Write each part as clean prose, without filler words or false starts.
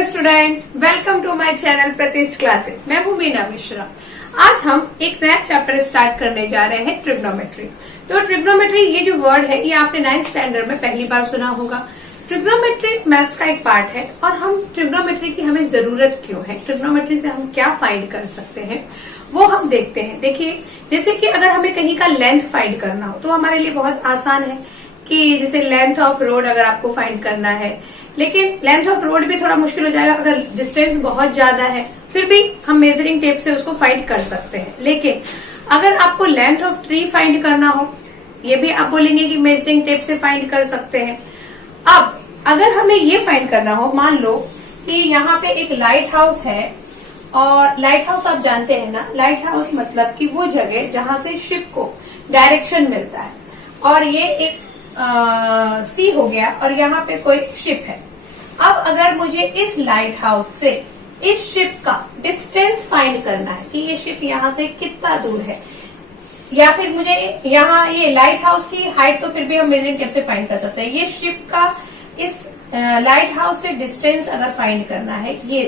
Hello student, welcome to my channel Pratishth classes. मैं हूँ मीना मिश्रा। आज हम एक नया चैप्टर स्टार्ट करने जा रहे हैं, ट्रिग्नोमेट्री। तो ट्रिग्नोमेट्री ये जो वर्ड है ये आपने 9th स्टैंडर्ड में पहली बार सुना होगा। ट्रिग्नोमेट्री मैथ्स का एक पार्ट है और हम ट्रिग्नोमेट्री की हमें जरूरत क्यों है, ट्रिग्नोमेट्री से हम क्या फाइंड कर सकते हैं वो हम देखते हैं। देखिए, जैसे कि अगर हमें कहीं का लेंथ फाइंड करना हो तो हमारे लिए बहुत आसान है कि जैसे लेंथ ऑफ रोड अगर आपको फाइंड करना है, लेकिन लेंथ ऑफ रोड भी थोड़ा मुश्किल हो जाएगा अगर डिस्टेंस बहुत ज्यादा है, फिर भी हम मेजरिंग टेप से उसको फाइंड कर सकते हैं। लेकिन अगर आपको लेंथ ऑफ ट्री फाइंड करना हो, ये भी आप बोलेंगे कि मेजरिंग टेप से फाइंड कर सकते हैं। अब अगर हमें ये फाइंड करना हो, मान लो कि यहाँ पे एक लाइट हाउस है और लाइट हाउस आप जानते हैं ना, लाइट हाउस मतलब कि वो जगह जहां से शिप को डायरेक्शन मिलता है। और ये एक सी हो गया और यहाँ पे कोई शिप है। अब अगर मुझे इस लाइट हाउस से इस शिप का डिस्टेंस फाइंड करना है कि ये शिप यहाँ से कितना दूर है, या फिर मुझे यहाँ ये लाइट हाउस की हाइट तो फिर भी हम मेजरिंग टेप से फाइंड कर सकते हैं। ये शिप का इस लाइट हाउस से डिस्टेंस अगर फाइंड करना है ये,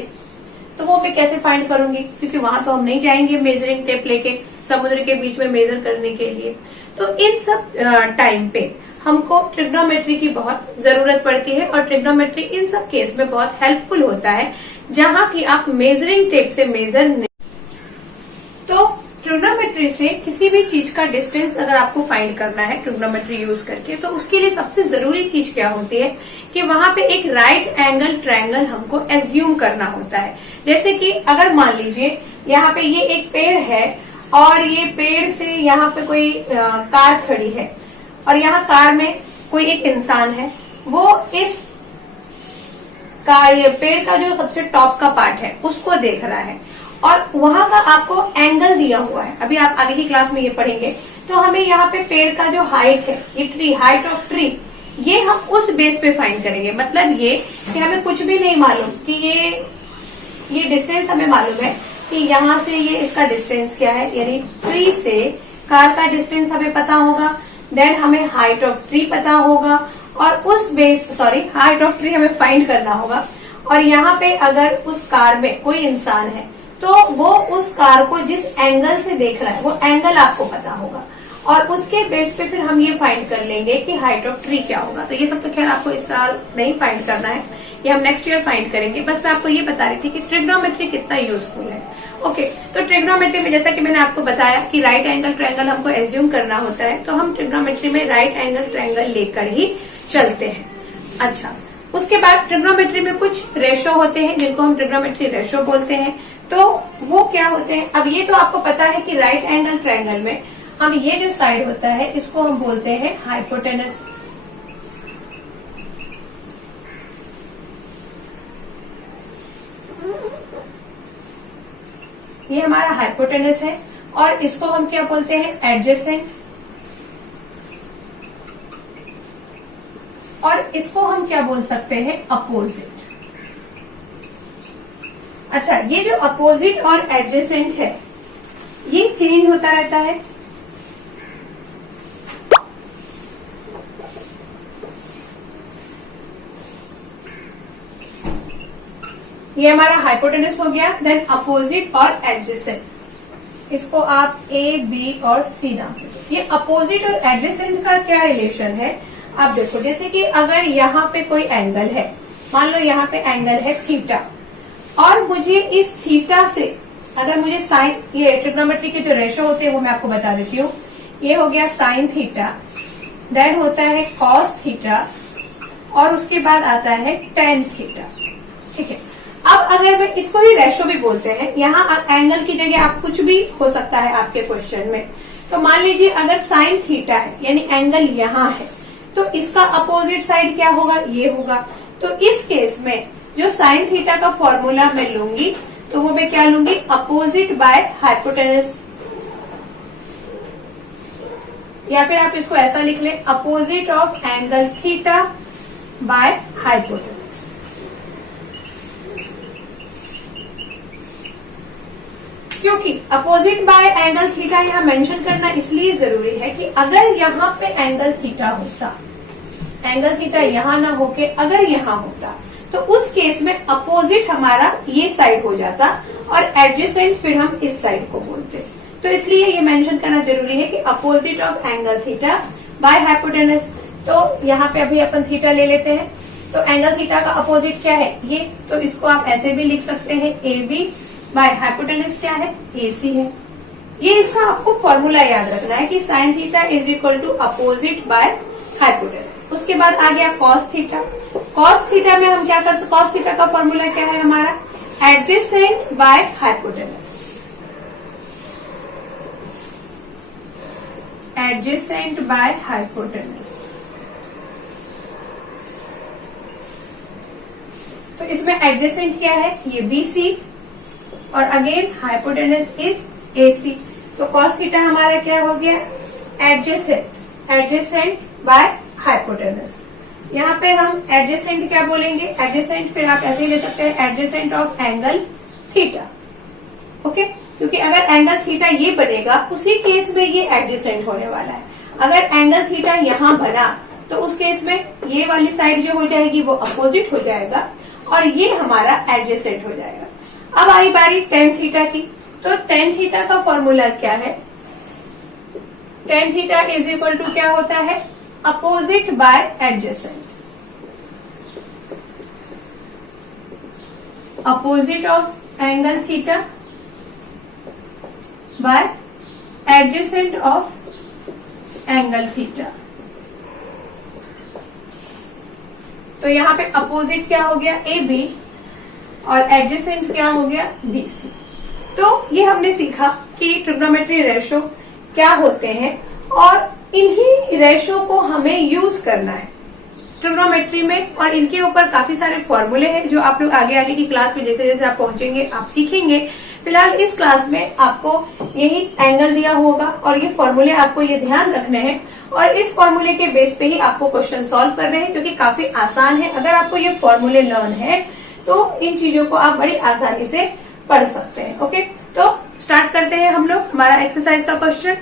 तो वो मैं कैसे फाइंड करूंगी, क्योंकि वहां तो हम नहीं जाएंगे मेजरिंग टेप लेके समुद्र के बीच में मेजर करने के लिए। तो इन सब टाइम पे हमको ट्रिग्नोमेट्री की बहुत जरूरत पड़ती है और ट्रिग्नोमेट्री इन सब केस में बहुत हेल्पफुल होता है जहां की आप मेजरिंग टेप से मेजर नहीं। तो ट्रिग्नोमेट्री से किसी भी चीज का डिस्टेंस अगर आपको फाइंड करना है ट्रिग्नोमेट्री यूज करके, तो उसके लिए सबसे जरूरी चीज क्या होती है कि वहां पे एक राइट एंगल ट्रायंगल हमको एज्यूम करना होता है। जैसे कि अगर मान लीजिए यहाँ पे ये एक पेड़ है और ये पेड़ से यहाँ पे कोई कार खड़ी है और यहाँ कार में कोई एक इंसान है, वो इस का ये पेड़ का जो सबसे टॉप का पार्ट है उसको देख रहा है और वहां का आपको एंगल दिया हुआ है। अभी आप आगे की क्लास में ये पढ़ेंगे। तो हमें यहाँ पे पेड़ का जो हाइट है, ये ट्री, हाइट ऑफ ट्री, ये हम उस बेस पे फाइंड करेंगे। मतलब ये कि हमें कुछ भी नहीं मालूम कि ये डिस्टेंस हमें मालूम है कि यहाँ से ये इसका डिस्टेंस क्या है, यानी ट्री से कार का डिस्टेंस हमें पता होगा। देन हमें हाइट ऑफ ट्री पता होगा और उस बेस हाइट ऑफ ट्री हमें फाइंड करना होगा। और यहाँ पे अगर उस कार में कोई इंसान है तो वो उस कार को जिस एंगल से देख रहा है वो एंगल आपको पता होगा और उसके बेस पे फिर हम ये फाइंड कर लेंगे कि हाइट ऑफ ट्री क्या होगा। तो ये सब तो खैर आपको इस साल नहीं फाइंड करना है, ये हम नेक्स्ट ईयर फाइंड करेंगे। बस मैं आपको ये बता रही थी कि ट्रिग्नोमेट्री कितना यूजफुल है। ओके, तो ट्रिग्नोमेट्री में जैसा कि मैंने आपको बताया कि राइट एंगल ट्रायंगल हमको एज्यूम करना होता है, तो हम ट्रिग्नोमेट्री में राइट एंगल ट्रायंगल लेकर ही चलते हैं। अच्छा, उसके बाद ट्रिग्नोमेट्री में कुछ रेशो होते हैं जिनको हम ट्रिग्नोमेट्री रेशो बोलते हैं। तो वो क्या होते हैं, अब ये तो आपको पता है कि राइट एंगल ट्रायंगल में हम ये जो साइड होता है इसको हम बोलते हैं हाइपोटेनस। ये हमारा हाइपोटेनस है और इसको हम क्या बोलते हैं, एडजेसेंट। और इसको हम क्या बोल सकते हैं, अपोजिट। अच्छा, ये जो अपोजिट और एडजेसेंट है ये चेंज होता रहता है। ये हमारा हाइपोटेनस हो गया। देन अपोजिट और एडजेसेंट, इसको आप ए, बी और सी नाम दो। ये अपोजिट और एडजेसेंट का क्या रिलेशन है, आप देखो। जैसे कि अगर यहाँ पे कोई एंगल है, मान लो यहाँ पे एंगल है थीटा, और मुझे इस थीटा से अगर मुझे साइन, ये ट्रिग्नोमेट्री के जो रेशो होते हैं वो मैं आपको बता देती हूँ। ये हो गया साइन थीटा, देन होता है कॉस थीटा और उसके बाद आता है टेन थीटा। ठीक है, अब अगर मैं इसको भी रेशो भी बोलते हैं, यहाँ एंगल की जगह आप कुछ भी हो सकता है आपके क्वेश्चन में। तो मान लीजिए अगर साइन थीटा है यानी एंगल यहाँ है, तो इसका अपोजिट साइड क्या होगा, ये होगा। तो इस केस में जो साइन थीटा का फॉर्मूला मैं लूंगी तो वो मैं क्या लूंगी, अपोजिट बाय हाइपोटेनस। या फिर आप इसको ऐसा लिख लें, opposite of angle theta by hypotenuse. क्योंकि अपोजिट बाय एंगल थीटा यहाँ मेंशन करना इसलिए जरूरी है कि अगर यहाँ पे एंगल थीटा होता, एंगल थीटा यहाँ ना होके अगर यहाँ होता, तो उस केस में अपोजिट हमारा ये साइड हो जाता और एडजेसेंट फिर हम इस साइड को बोलते। तो इसलिए ये मेंशन करना जरूरी है कि opposite of angle theta bye hypotenuse. तो यहाँ पे अभी अपन थीटा ले लेते हैं, तो एंगल थीटा का अपोजिट क्या है ये, तो इसको आप ऐसे भी लिख सकते हैं ए बी बाय हाइपोटेनस क्या है ए सी है। ये इसका आपको फॉर्मूला याद रखना है कि sine theta is equal to opposite by hypotenuse. उसके बाद आ गया कॉस थीटा। कॉस थीटा में हम क्या कर सकते, कॉस थीटा का फॉर्मूला क्या है हमारा adjacent by hypotenuse. Adjacent by hypotenuse. तो इसमें एडजेसेंट क्या है ये BC और अगेन हाइपोटेनस इज AC। तो कॉस थीटा हमारा क्या हो गया एडजेसेंट, एडजेसेंट बाय हाइपोटेनस। यहाँ पे हम एडजेसेंट क्या बोलेंगे, एडजेसेंट फिर आप ऐसे ही ले सकते हैं adjacent of angle theta. Okay, क्योंकि अगर एंगल थीटा ये बनेगा उसी केस में ये एडजेसेंट होने वाला है। अगर एंगल थीटा यहाँ बना तो उस केस में ये वाली साइड जो हो जाएगी वो अपोजिट हो जाएगा और ये हमारा एडजेसेंट हो जाएगा। अब आई बारी टेन थीटा की। तो टेन थीटा का फॉर्मूला क्या है, tan theta is equal to क्या होता है opposite by adjacent. Opposite of angle theta by adjacent of angle theta. तो यहाँ पे अपोजिट क्या हो गया ए बी और एडजेसेंट क्या हो गया बी सी। तो ये हमने सीखा कि ट्रिग्नोमेट्री रेशो क्या होते हैं और इन्हीं रेशो को हमें यूज करना है ट्रिग्नोमेट्री में। और इनके ऊपर काफी सारे फॉर्मूले हैं जो आप लोग आगे आगे की क्लास में जैसे जैसे आप पहुंचेंगे आप सीखेंगे। फिलहाल इस क्लास में आपको यही एंगल दिया होगा और ये फॉर्मूले आपको ये ध्यान रखने हैं और इस फॉर्मूले के बेस पे ही आपको क्वेश्चन सॉल्व करने हैं, क्योंकि काफी आसान है। अगर आपको ये फॉर्मूले लर्न है तो इन चीजों को आप बड़ी आसानी से पढ़ सकते हैं। ओके, तो स्टार्ट करते हैं हम लोग हमारा एक्सरसाइज का क्वेश्चन।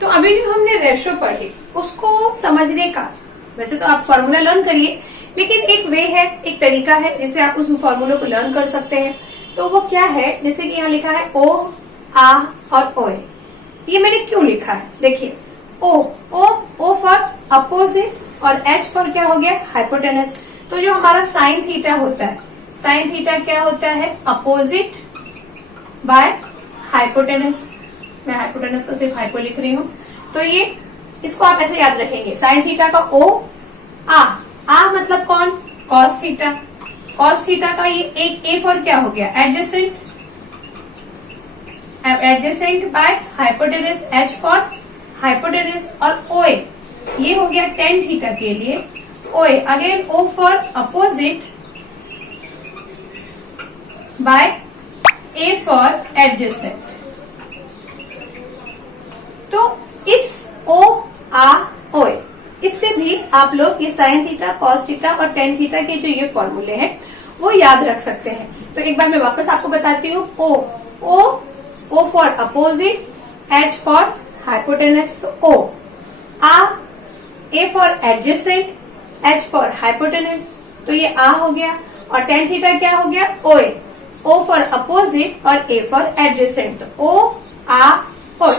तो अभी जो हमने रेशो पढ़ी उसको समझने का, वैसे तो आप फॉर्मूला लर्न करिए, लेकिन एक वे है, एक तरीका है जिससे आप उस फॉर्मूले को लर्न कर सकते हैं। तो वो क्या है, जैसे कि यहाँ लिखा है ओ आ और ओ। ये मैंने क्यों लिखा है, देखिए ओ फॉर अपोजिट और एच फॉर क्या हो गया हाइपोटेनस। तो जो हमारा साइन थीटा होता है, साइन थीटा क्या होता है अपोजिट बाय हाइपोटेनस। मैं हाइपोटेनस को सिर्फ हाइपो लिख रही हूँ। तो ये इसको आप ऐसे याद रखेंगे, साइन थीटा का ओ आ मतलब कौन कॉस थीटा। कॉस थीटा का ये एक ए फॉर क्या हो गया adjacent, adjacent by hypotenuse, H for hypotenuse और ओए ये हो गया टेन थीटा के लिए O A. Again O for opposite by A for adjacent. तो इस ओ आ ओए इससे भी आप लोग ये साइन थीटा कॉस थीटा और टेन थीटा के जो ये फॉर्मूले हैं वो याद रख सकते हैं। तो एक बार मैं वापस आपको बताती हूँ, O for opposite, H for hypotenuse तो ओ, आ A for adjacent, H for hypotenuse तो ये आ हो गया और टेन थीटा क्या हो गया ओए, ओ फॉर अपोजिट और ए फॉर एडजेसेंट तो ओ आ ओए।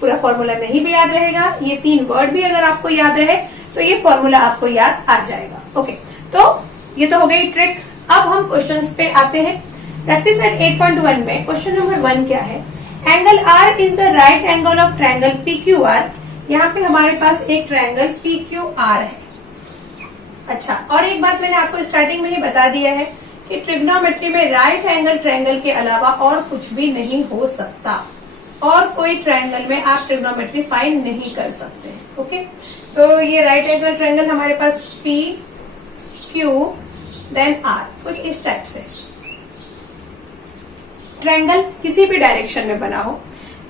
पूरा फॉर्मूला नहीं भी याद रहेगा, ये तीन वर्ड भी अगर आपको याद रहे तो ये फॉर्मूला आपको याद आ जाएगा। ओके, तो ये तो हो गई ट्रिक। अब हम क्वेश्चंस पे आते हैं। प्रैक्टिस सेट 8.1 में क्वेश्चन नंबर 1 क्या है, angle R is the right angle of triangle PQR। यहाँ पे हमारे पास एक ट्रायंगल PQR है। अच्छा, और एक बात मैंने आपको स्टार्टिंग में ही बता दिया है कि ट्रिग्नोमेट्री में राइट एंगल ट्रायंगल के अलावा और कुछ भी नहीं हो सकता और कोई ट्रायंगल में आप ट्रिग्नोमेट्री फाइंड नहीं कर सकते। ओके, तो ये राइट एंगल ट्रायंगल हमारे पास P Q देन R कुछ इस टाइप से ट्रायंगल किसी भी डायरेक्शन में बना हो,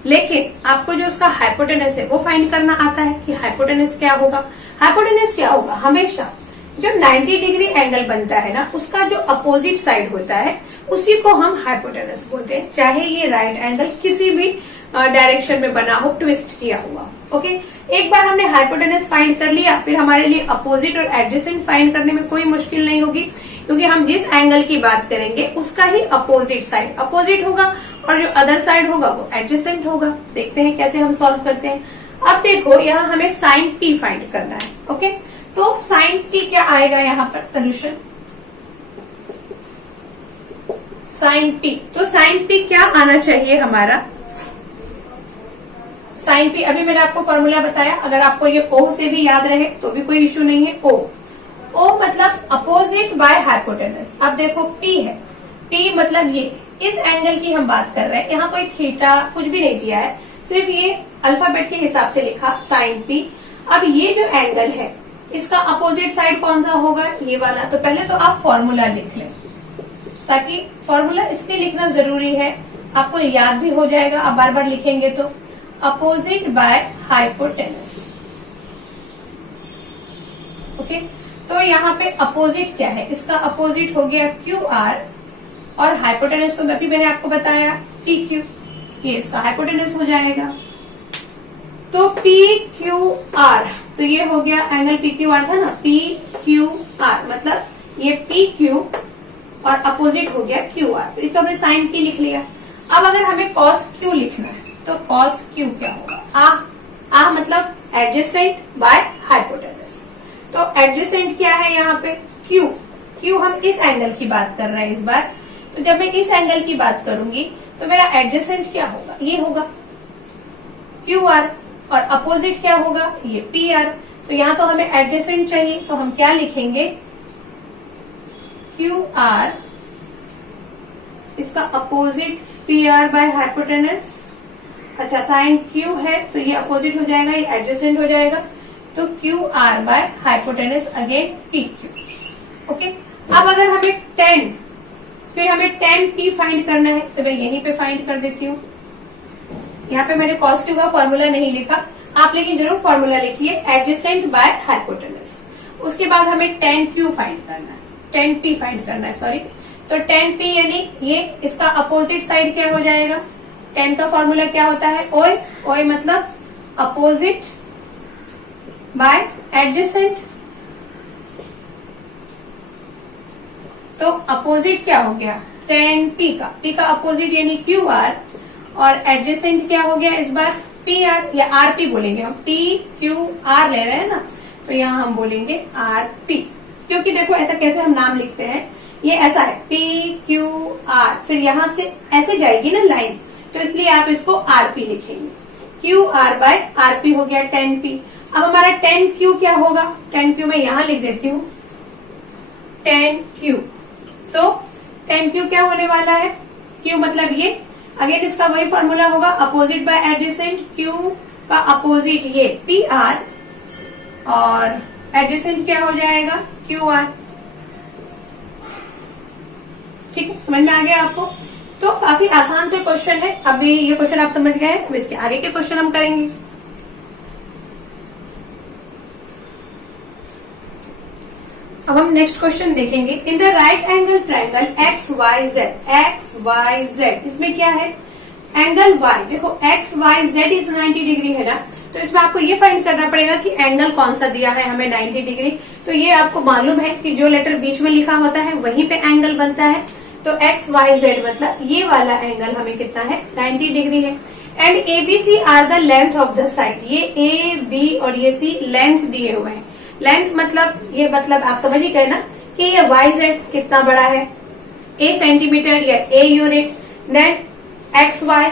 लेकिन आपको जो उसका हाइपोटेनस है वो फाइंड करना आता है कि हाइपोटेनस क्या होगा। हाइपोटेनस क्या होगा, हमेशा जब 90 डिग्री एंगल बनता है ना उसका जो अपोजिट साइड होता है उसी को हम हाइपोटेनस बोलते हैं, चाहे ये राइट एंगल किसी भी डायरेक्शन में बना हो, ट्विस्ट किया हुआ। ओके, एक बार हमने हाइपोटेनस फाइंड कर लिया, फिर हमारे लिए अपोजिट और एडजेसेंट फाइंड करने में कोई मुश्किल नहीं होगी, क्योंकि हम जिस एंगल की बात करेंगे उसका ही अपोजिट साइड अपोजिट होगा और जो अदर साइड होगा वो एडजेसेंट होगा। देखते हैं कैसे हम सॉल्व करते हैं। अब देखो यहाँ हमें साइन पी फाइंड करना है। ओके, तो साइन पी क्या आएगा यहाँ पर सोल्यूशन, साइन पी। तो साइन पी क्या आना चाहिए हमारा, साइन पी अभी मैंने आपको फॉर्मूला बताया, अगर आपको ये ओ से भी याद रहे तो भी कोई इश्यू नहीं है। ओ मतलब अपोजिट बाय हाइपोटेनस। अब देखो पी है, पी मतलब ये इस एंगल की हम बात कर रहे हैं, यहाँ कोई थीटा कुछ भी नहीं दिया है, सिर्फ ये अल्फाबेट के हिसाब से लिखा साइन पी। अब ये जो एंगल है इसका अपोजिट साइड कौन सा होगा, ये वाला। तो पहले तो आप फॉर्मूला लिख लें, ताकि फॉर्मूला इसलिए लिखना जरूरी है, आपको याद भी हो जाएगा, आप बार बार लिखेंगे तो। Opposite by hypotenuse. ओके, तो यहाँ पे अपोजिट क्या है, इसका अपोजिट हो गया क्यू आर, और हाइपोटेनस तो अभी मैंने आपको बताया पी क्यू, ये इसका हाइपोटेनस हो जाएगा। तो पी क्यू आर, तो ये हो गया एंगल पी क्यू आर था ना, पी क्यू आर मतलब ये पी क्यू और अपोजिट हो गया क्यू आर, तो इसको हमने साइन पी लिख लिया। अब अगर हमें कॉस क्यू लिखना है तो कॉस क्यू क्या होगा, आ मतलब एडजेसेंट बाय हाइपोटेनस। तो एडजेसेंट क्या है यहाँ पे, क्यू। क्यू हम इस एंगल की बात कर रहे हैं इस बार, तो जब मैं इस एंगल की बात करूंगी तो मेरा एडजेसेंट क्या होगा, ये होगा क्यू आर, और अपोजिट क्या होगा, ये पी आर। तो यहाँ तो हमें एडजेसेंट चाहिए, तो हम क्या लिखेंगे, क्यू आर, इसका opposite P R by hypotenuse. अच्छा, साइन क्यू है तो ये अपोजिट हो जाएगा, ये एडजेसेंट हो जाएगा, तो Q R by hypotenuse again P Q. Okay, अब अगर हमें टेन, फिर हमें टेन पी फाइंड करना है, तो मैं यहीं पे फाइंड कर देती हूँ। यहाँ पे मैंने कॉस क्यू का फॉर्मूला नहीं लिखा, आप लेकिन जरूर फॉर्मूला लिखिए, एडजेसेंट बाय हाइपोटेनस। उसके बाद हमें टेन क्यू फाइंड करना है, टेन पी फाइंड करना है, सॉरी। तो टेन पी यानी ये इसका अपोजिट साइड क्या हो जाएगा, टेन का फॉर्मूला क्या होता है, ओए। ओए मतलब अपोजिट बाय एडजेसेंट। तो अपोजिट क्या हो गया, टेन पी का अपोजिट यानी क्यू आर, और एडजेसेंट क्या हो गया इस बार, पी आर, या आर पी बोलेंगे हम, पी क्यू आर ले रहे हैं ना, तो यहाँ हम बोलेंगे आर पी। क्योंकि देखो ऐसा कैसे हम नाम लिखते हैं, ये ऐसा है पी क्यू आर, फिर यहाँ से ऐसे जाएगी ना लाइन, तो इसलिए आप इसको आरपी लिखेंगे। क्यू आर बाय आरपी हो गया टेन पी। अब हमारा टेन क्यू क्या होगा, टेन क्यू मैं यहाँ लिख देती हूँ, टेन क्यू। तो टेन क्यू क्या होने वाला है, क्यू मतलब ये, अगेन इसका वही फॉर्मूला होगा, अपोजिट बाय एडजेसेंट, क्यू का अपोजिट ये पी आर, और एडजेसेंट क्या हो जाएगा, क्यू आर। ठीक है, समझ में आ गया आपको। तो काफी आसान से क्वेश्चन है, अभी ये क्वेश्चन आप समझ गए, अब इसके आगे के क्वेश्चन हम करेंगे। अब हम नेक्स्ट क्वेश्चन देखेंगे। In the right angle triangle X Y Z, इसमें क्या है, एंगल वाई। देखो X Y Z is 90 degree है ना, तो इसमें आपको ये फाइंड करना पड़ेगा कि एंगल कौन सा दिया है हमें 90 डिग्री। तो ये आपको मालूम है कि जो लेटर बीच में लिखा होता है वहीं पे एंगल बनता है। तो एक्स वाई जेड मतलब ये वाला एंगल हमें कितना है, 90 डिग्री है। And A B C are the length of the side, ये ए बी और ये सी लेंथ दिए हुए हैं। लेंथ मतलब ये मतलब आप समझ ही गए ना कि ये वाई जेड कितना बड़ा है, ए सेंटीमीटर या A unit, then X Y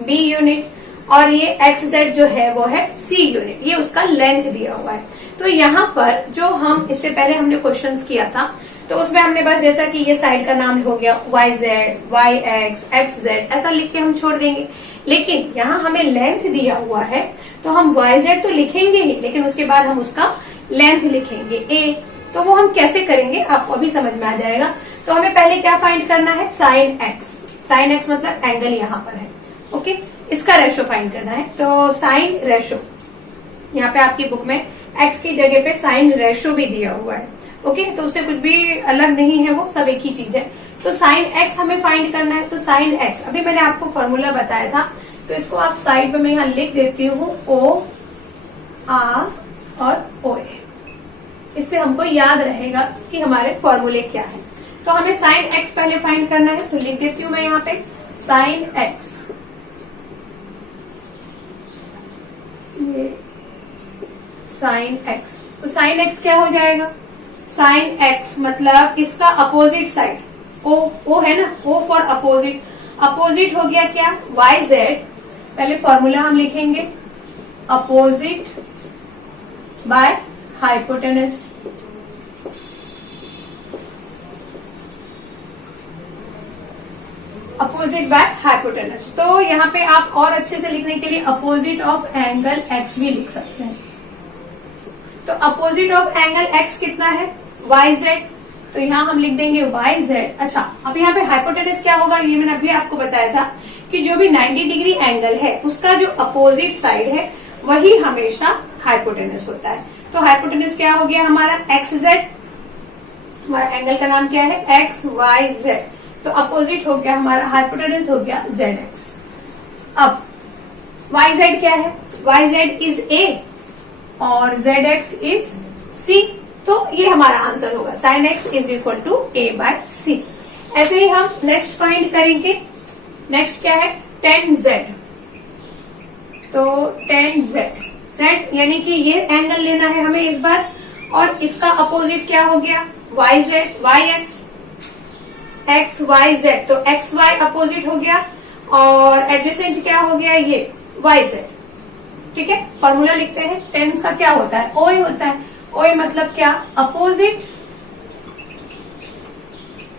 B unit, और ये एक्स जेड जो है वो है सी यूनिट, ये उसका लेंथ दिया हुआ है। तो यहाँ पर जो हम इससे पहले हमने क्वेश्चंस किया था, तो उसमें हमने बस जैसा कि ये साइड का नाम हो गया Y Z, Y X, X Z, ऐसा लिख के हम छोड़ देंगे। लेकिन यहाँ हमें लेंथ दिया हुआ है, तो हम वाई जेड तो लिखेंगे ही, लेकिन उसके बाद हम उसका लेंथ लिखेंगे ए। तो वो हम कैसे करेंगे आपको अभी समझ में आ जाएगा। तो हमें पहले क्या फाइंड करना है, साइन एक्स। साइन एक्स मतलब एंगल यहाँ पर है, ओके, इसका रेशो फाइंड करना है। तो साइन रेशो, यहाँ पे आपकी बुक में एक्स की जगह पे साइन रेशो भी दिया हुआ है, ओके, तो उससे कुछ भी अलग नहीं है, वो सब एक ही चीज है। तो साइन एक्स हमें फाइंड करना है। तो साइन एक्स, अभी मैंने आपको फॉर्मूला बताया था तो इसको आप साइड में मैं यहाँ लिख देती हूँ ओ आर और ओ ए। इससे हमको याद रहेगा कि हमारे फॉर्मूले क्या है। तो हमें साइन एक्स पहले फाइंड करना है, तो लिख देती हूँ मैं यहाँ पे साइन एक्स, ये साइन एक्स। तो साइन एक्स क्या हो जाएगा, साइन एक्स मतलब इसका अपोजिट साइड ओ है ना, ओ फॉर अपोजिट, अपोजिट हो गया क्या वाई जेड। पहले फॉर्मूला हम लिखेंगे opposite by hypotenuse, opposite by hypotenuse. तो यहाँ पे आप और अच्छे से लिखने के लिए अपोजिट ऑफ एंगल एक्स भी लिख सकते हैं। तो अपोजिट ऑफ एंगल एक्स कितना है वाई जेड, तो यहाँ हम लिख देंगे वाई जेड। अच्छा, अब यहाँ पे हाइपोटेनस क्या होगा, ये मैंने अभी आपको बताया था कि जो भी 90 डिग्री एंगल है उसका जो अपोजिट साइड है वही हमेशा हाइपोटेनस होता है। तो हाइपोटेनस क्या हो गया हमारा एक्स जेड, हमारा एंगल का नाम क्या है एक्स वाई जेड। तो अपोजिट हो गया हमारा हाइपोटेनस हो गया जेड एक्स। अब वाई जेड क्या है, वाई जेड इज ए और जेड एक्स इज सी। तो ये हमारा आंसर होगा sine X is equal to A by C. ऐसे ही हम नेक्स्ट फाइंड करेंगे। नेक्स्ट क्या है tan z, तो tan z, z यानी कि ये एंगल लेना है हमें इस बार, और इसका अपोजिट क्या हो गया Y Z, Y X, X Y Z. तो एक्स वाई अपोजिट हो गया और एडजेसेंट क्या हो गया ये वाई जेड। ठीक है, फॉर्मूला लिखते हैं। टेंस का क्या होता है ओ होता है, ओ मतलब क्या opposite,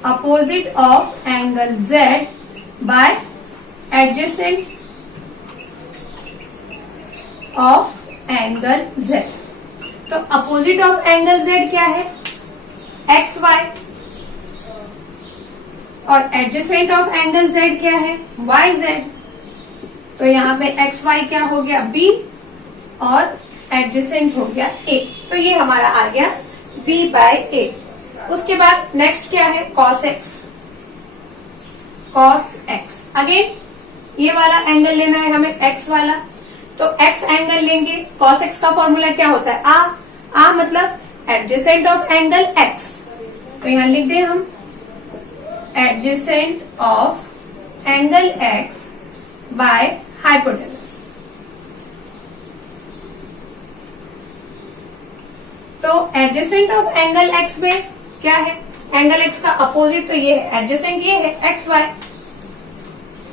opposite of angle z by adjacent of angle z। तो अपोजिट ऑफ एंगल z क्या है एक्स वाई, और एडजेसेंट ऑफ एंगल z क्या है वाई जेड। तो यहाँ पे एक्स वाई क्या हो गया b और एडजेसेंट हो गया a। तो ये हमारा आ गया b बाय a। उसके बाद नेक्स्ट क्या है cos x, cos x again ये वाला एंगल लेना है हमें x वाला। तो x एंगल लेंगे, cos x का फॉर्मूला क्या होता है आ मतलब एडजेसेंट ऑफ एंगल x। तो यहां लिख दें हम adjacent of angle x bye hypotenuse. तो एडजेसेंट ऑफ एंगल x में क्या है एंगल x का अपोजिट, तो ये है एडजेसेंट, ये है एक्स वाई।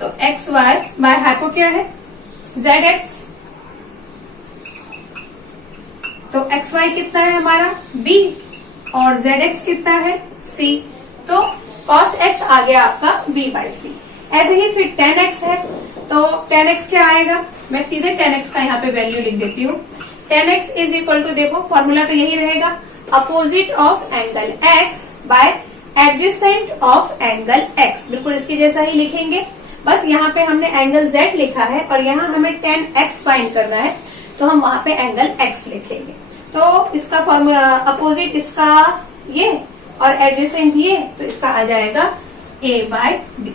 तो एक्स वाई बाय हाइपो क्या है जेड एक्स। तो एक्स वाई कितना है हमारा b और जेड एक्स कितना है c। तो cos x आ गया आपका b बाई सी। ऐसे ही फिर tan x है, तो tan x क्या आएगा, मैं सीधे tan x का यहाँ पे वैल्यू लिख देती हूँ। tan x is equal to, देखो फॉर्मूला तो यही रहेगा opposite of angle x by adjacent of angle x। बिल्कुल इसके जैसा ही लिखेंगे, बस यहाँ पे हमने एंगल z लिखा है और यहाँ हमें tan x फाइंड करना है, तो हम वहां पे एंगल x लिखेंगे। तो इसका फॉर्मूला अपोजिट इसका ये और एडजेसेंट ये, तो इसका आ जाएगा a बाय b।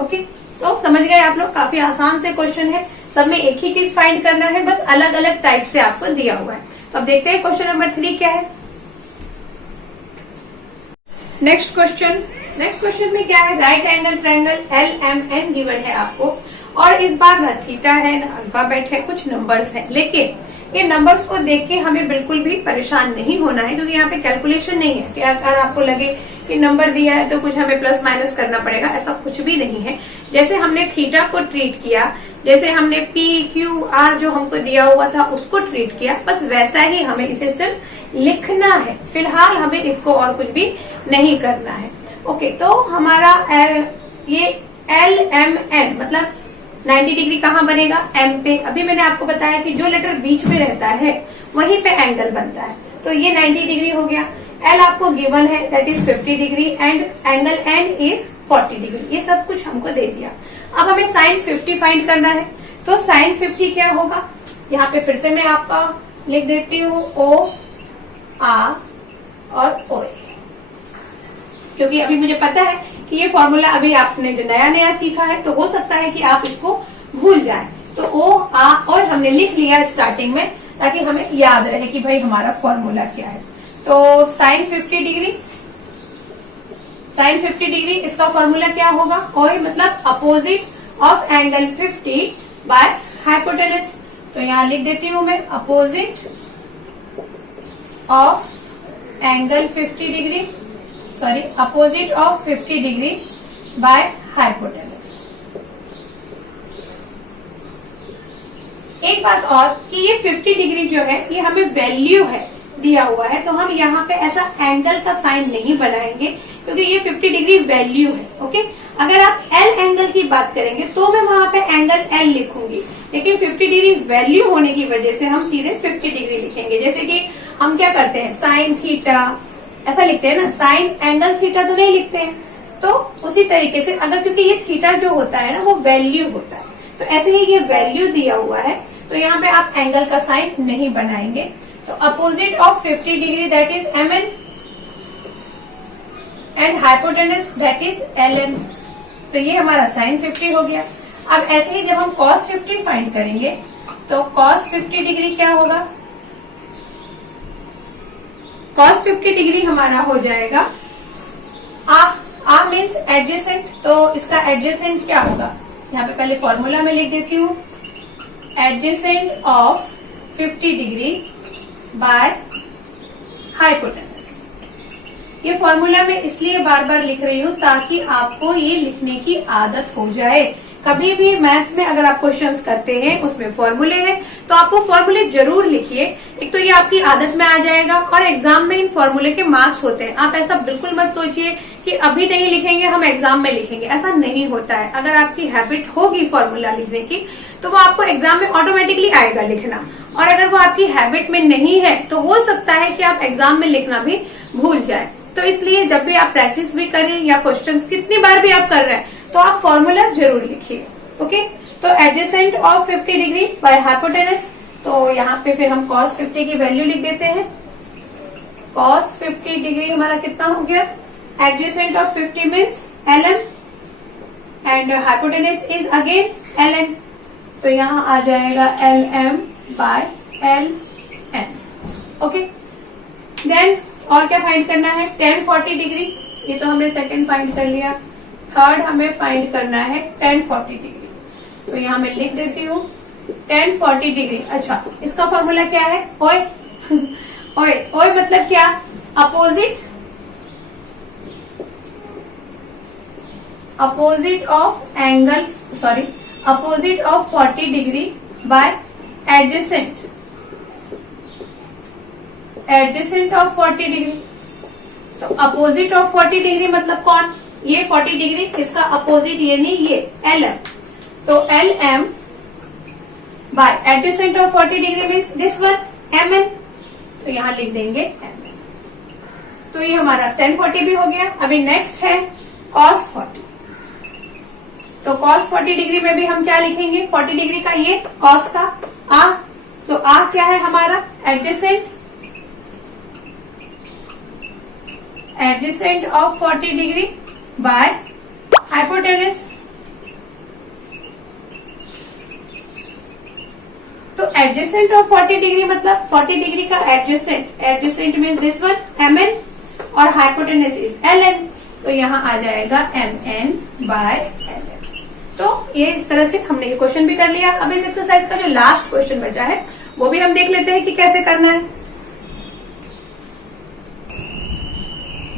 ओके, तो समझ गए आप लोग, काफी आसान से क्वेश्चन है, सब में एक ही चीज फाइंड करना है, बस अलग अलग टाइप से आपको दिया हुआ है। तो अब देखते हैं क्वेश्चन नंबर 3 क्या है। नेक्स्ट क्वेश्चन में क्या है, right angle triangle LMN given है आपको, और इस बार ना थीटा है ना अल्फाबेट है, कुछ नंबर्स हैं। लेकिन ये नंबर्स को देख के हमें बिल्कुल भी परेशान नहीं होना है, क्योंकि यहाँ पे कैलकुलेशन नहीं है कि अगर आपको लगे कि नंबर दिया है तो कुछ हमें प्लस माइनस करना पड़ेगा, ऐसा कुछ भी नहीं है। जैसे हमने थीटा को ट्रीट किया, जैसे हमने PQR जो हमको दिया हुआ था उसको ट्रीट किया, बस वैसा ही हमें इसे सिर्फ लिखना है। फिलहाल हमें इसको और कुछ भी नहीं करना है। ओके, तो हमारा ये LMN मतलब 90 डिग्री कहाँ बनेगा M पे। अभी मैंने आपको बताया कि जो लेटर बीच में रहता है वहीं पे एंगल बनता है, तो ये 90 डिग्री हो गया। L आपको गिवन है that is 50 degree and angle N is 40 degree, ये सब कुछ हमको दे दिया। अब हमें साइन 50 फाइंड करना है, तो साइन 50 क्या होगा, यहाँ पे फिर से मैं आपका लिख देती हूँ O R और O A, क्योंकि अभी मुझे पता है कि ये फॉर्मूला अभी आपने जो नया सीखा है, तो हो सकता है कि आप इसको भूल जाएं। तो ओ आ और हमने लिख लिया स्टार्टिंग में, ताकि हमें याद रहे कि भाई हमारा फॉर्मूला क्या है। तो साइन 50 डिग्री, साइन 50 डिग्री इसका फॉर्मूला क्या होगा? ओए मतलब opposite of angle 50 bye hypotenuse. तो यहां लिख देती हूं मैं opposite of angle 50 degree, sorry opposite of 50 degree by hypotenuse. एक बात और कि ये 50 डिग्री जो है ये हमें वैल्यू है दिया हुआ है, तो हम यहाँ पे ऐसा एंगल का साइन नहीं बनाएंगे क्योंकि ये 50 डिग्री वैल्यू है। ओके, अगर आप एल एंगल की बात करेंगे तो मैं वहां पे एंगल एल लिखूंगी, लेकिन 50 डिग्री वैल्यू होने की वजह से हम सीधे 50 डिग्री लिखेंगे। जैसे कि हम क्या करते हैं, साइन थीटा ऐसा लिखते हैं ना, साइन एंगल थीटा तो नहीं लिखते हैं। तो उसी तरीके से अगर, क्योंकि ये थीटा जो होता है ना वो वैल्यू होता है, तो ऐसे ही ये वैल्यू दिया हुआ है, तो यहाँ पे आप एंगल का साइन नहीं बनाएंगे। तो opposite of 50 degree that is M N and hypotenuse that is L N. तो ये हमारा साइन 50 हो गया। अब ऐसे ही जब हम कॉस 50 फाइंड करेंगे तो कॉस 50 डिग्री क्या होगा? कॉस 50 डिग्री हमारा हो जाएगा आ मीन्स एडजेसेंट, तो इसका एडजेसेंट क्या होगा? यहाँ पे पहले फॉर्मूला में लिख देती हूँ, adjacent of 50 degree by hypotenuse. ये फॉर्मूला मैं इसलिए बार बार लिख रही हूँ ताकि आपको ये लिखने की आदत हो जाए। कभी भी मैथ्स में अगर आप क्वेश्चंस करते हैं उसमें फॉर्मूले हैं तो आप वो फॉर्मूले जरूर लिखिए। एक तो ये आपकी आदत में आ जाएगा और एग्जाम में इन फॉर्मूले के मार्क्स होते हैं। आप ऐसा बिल्कुल मत सोचिए कि अभी नहीं लिखेंगे हम एग्जाम में लिखेंगे, ऐसा नहीं होता है। अगर आपकी हैबिट होगी फॉर्मूला लिखने की तो वो आपको एग्जाम में ऑटोमेटिकली आएगा लिखना, और अगर वो आपकी हैबिट में नहीं है तो हो सकता है कि आप एग्जाम में लिखना भी भूल जाए। तो इसलिए जब भी आप प्रैक्टिस भी करें या क्वेश्चंस कितनी बार भी आप कर रहे हैं तो आप फॉर्मूला जरूर लिखिए। ओके, तो adjacent of 50 degree by hypotenuse, तो यहाँ पे फिर हम cos 50 की वैल्यू लिख देते हैं। cos 50 डिग्री हमारा कितना हो गया? Adjacent of 50 means ln and hypotenuse is again ln, तो यहाँ आ जाएगा lm बाय ln। ओके, देन और क्या फाइंड करना है? tan 40 डिग्री, ये तो हमने सेकंड फाइंड कर लिया। थर्ड हमें फाइंड करना है tan 40 डिग्री, तो यहाँ मैं लिख देती हूँ tan 40 डिग्री। अच्छा, इसका फॉर्मूला क्या है? ओए ओए ओए मतलब क्या? Opposite of angle, sorry opposite of 40 degree by adjacent of 40 degree. तो अपोजिट ऑफ 40 डिग्री मतलब कौन? ये 40 डिग्री, इसका अपोजिट यानी ये LM, तो LM by adjacent of 40 degree means this one MN, तो यहां लिख देंगे MN। तो ये हमारा tan 40 भी हो गया। अभी नेक्स्ट है cos 40, तो cos 40 डिग्री में भी हम क्या लिखेंगे? 40 डिग्री का ये cos का आ, तो आ क्या है हमारा? Adjacent of 40 degree by hypotenuse. तो एडजेसेंट ऑफ 40 डिग्री मतलब 40 डिग्री का adjacent means this one MN और हाइपोटेनस इज LN, तो यहाँ आ जाएगा MN बाय LN। तो ये इस तरह से हमने ये क्वेश्चन भी कर लिया। अब इस एक्सरसाइज का जो लास्ट क्वेश्चन बचा है वो भी हम देख लेते हैं कि कैसे करना है।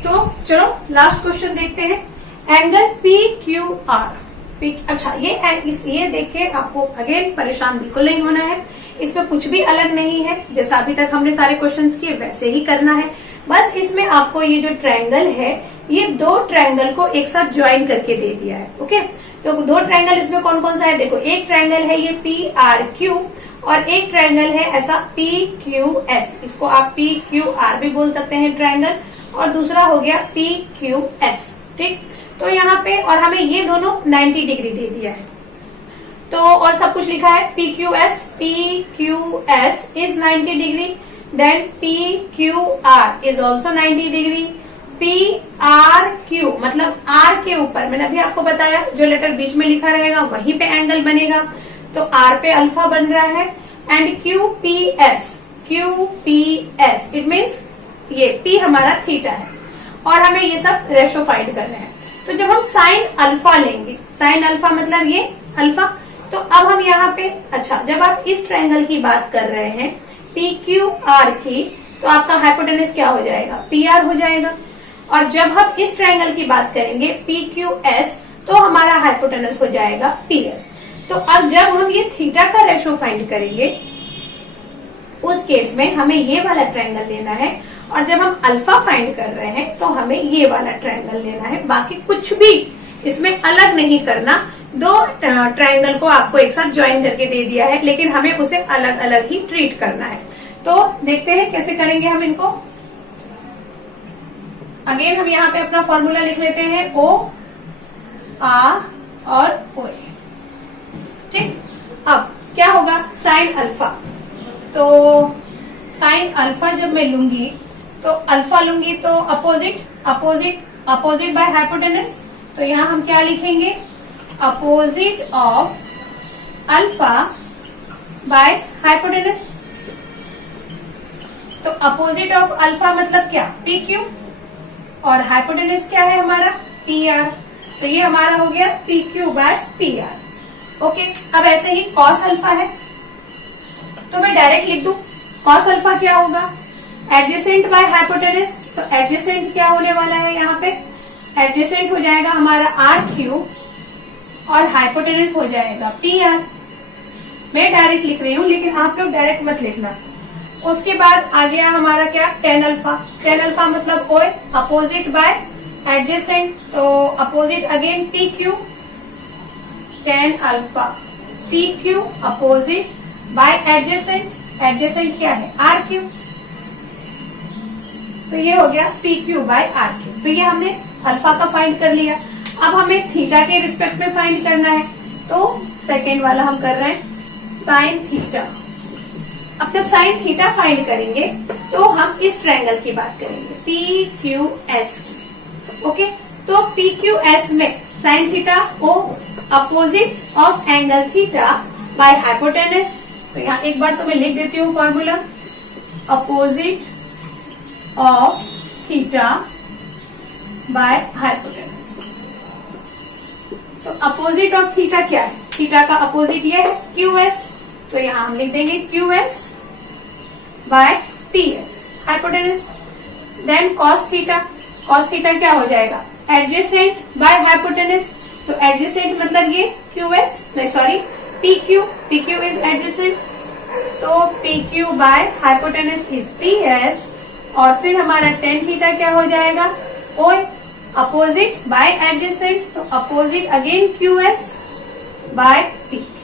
तो चलो लास्ट क्वेश्चन देखते हैं। एंगल PQR, अच्छा ये देख के आपको अगेन परेशान बिल्कुल नहीं होना है, इसमें कुछ भी अलग नहीं है, जैसा अभी तक हमने सारे क्वेश्चंस किए वैसे ही करना है। बस इसमें आपको ये जो ट्रायंगल है ये दो ट्रायंगल को एक साथ ज्वाइन करके दे दिया है। ओके, तो दो ट्रायंगल इसमें कौन कौन सा है? देखो, एक ट्रायंगल है ये PRQ और एक ट्रायंगल है ऐसा PQS, इसको आप PQR भी बोल सकते हैं ट्रायंगल, और दूसरा हो गया PQS। ठीक, तो यहाँ पे और हमें ये दोनों 90 डिग्री दे दिया है, तो और सब कुछ लिखा है PQS is 90 degree, then PQR is also 90 degree, PRQ मतलब R के ऊपर मैंने अभी आपको बताया जो लेटर बीच में लिखा रहेगा वहीं पे एंगल बनेगा, तो R पे अल्फा बन रहा है एंड QPS इट मीन्स ये P हमारा थीटा है और हमें ये सब रेशो फाइंड करना है। तो जब हम साइन अल्फा लेंगे, साइन अल्फा मतलब ये अल्फा, तो अब हम यहाँ पे अच्छा जब आप इस ट्रायंगल की बात कर रहे हैं PQR की, तो आपका हाइपोटेनस क्या हो जाएगा, PR हो जाएगा। और जब हम इस ट्रायंगल की बात करेंगे PQS, तो हमारा हाइपोटेनस हो जाएगा PS। तो अब जब हम ये थीटा का रेशो फाइंड करेंगे उस केस में हमें ये वाला ट्रायंगल लेना है और जब हम अल्फा फाइंड कर रहे हैं तो हमें ये वाला ट्रायंगल लेना है। बाकी कुछ भी इसमें अलग नहीं करना, दो ट्रायंगल को आपको एक साथ ज्वाइन करके दे दिया है, लेकिन हमें उसे अलग अलग ही ट्रीट करना है। तो देखते हैं कैसे करेंगे हम इनको। अगेन हम यहाँ पे अपना फॉर्मूला लिख लेते हैं O R और O A। ठीक, अब क्या होगा, साइन अल्फा, तो साइन अल्फा जब मैं लूंगी तो अल्फा लूंगी तो अपोजिट बाय हाइपोटेनस। तो यहां हम क्या लिखेंगे, opposite of alpha by hypotenuse. तो अपोजिट ऑफ अल्फा मतलब क्या, PQ, और हाइपोटेनस क्या है हमारा, PR। तो ये हमारा हो गया PQ बाय PR। ओके, अब ऐसे ही कॉस अल्फा है तो मैं डायरेक्ट लिख दूं, कॉस अल्फा क्या होगा, एडजेसेंट बाय हाइपोटेनस। तो एडजेसेंट क्या होने वाला है, यहाँ पे एडजेसेंट हो जाएगा हमारा RQ और हाइपोटेनस हो जाएगा PR। मैं डायरेक्ट लिख रही हूँ लेकिन आप लोग डायरेक्ट मत लिखना। उसके बाद आ गया हमारा क्या, टेन अल्फा। टेन अल्फा मतलब OA, अपोजिट बाय एडजेसेंट, तो opposite again PQ, tan alpha PQ opposite by adjacent, adjacent क्या है RQ। तो ये हो गया PQ बाय RQ। तो ये हमने अल्फा का फाइंड कर लिया। अब हमें थीटा के रिस्पेक्ट में फाइंड करना है, तो सेकेंड वाला हम कर रहे हैं साइन थीटा। अब जब साइन थीटा फाइंड करेंगे तो हम इस ट्रायंगल की बात करेंगे PQS की। ओके, तो PQS में sine theta O opposite of angle theta bye hypotenuse. तो यहाँ एक बार तो मैं लिख देती हूँ formula, opposite of theta by hypotenuse. तो अपोजिट ऑफ थीटा क्या है, थीटा का अपोजिट ये है QS, तो यहाँ हम लिख देंगे QS by PS hypotenuse. Then cos theta, cos theta क्या हो जाएगा, एडजेसेंट बाय हाइपोटेनस। तो एडजेसेंट मतलब ये QS, नहीं सॉरी PQ इज एडजेसेंट, तो PQ by hypotenuse is PS। और फिर हमारा टेन थीटा क्या हो जाएगा, OA अपोजिट बाय एडजेसेंट, तो opposite again QS by PQ।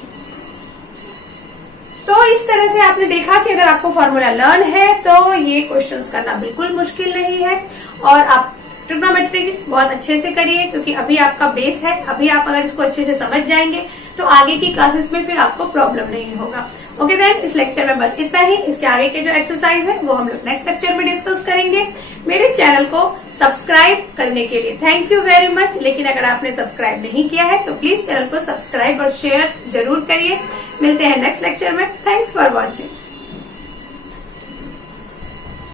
तो इस तरह से आपने देखा कि अगर आपको फॉर्मूला लर्न है तो ये क्वेश्चंस करना बिल्कुल मुश्किल नहीं है और आप ट्रिग्नोमेट्री बहुत अच्छे से करिए, क्योंकि अभी आपका बेस है। अभी आप अगर इसको अच्छे से समझ जाएंगे तो आगे की क्लासेस में फिर आपको प्रॉब्लम नहीं होगा। ओके देन, इस लेक्चर में बस इतना ही। इसके आगे के जो एक्सरसाइज है वो हम लोग नेक्स्ट लेक्चर में डिस्कस करेंगे। मेरे चैनल को सब्सक्राइब करने के लिए थैंक यू वेरी मच। लेकिन अगर आपने सब्सक्राइब नहीं किया है तो प्लीज चैनल को सब्सक्राइब और शेयर जरूर करिए। मिलते हैं नेक्स्ट लेक्चर में। Thanks for watching.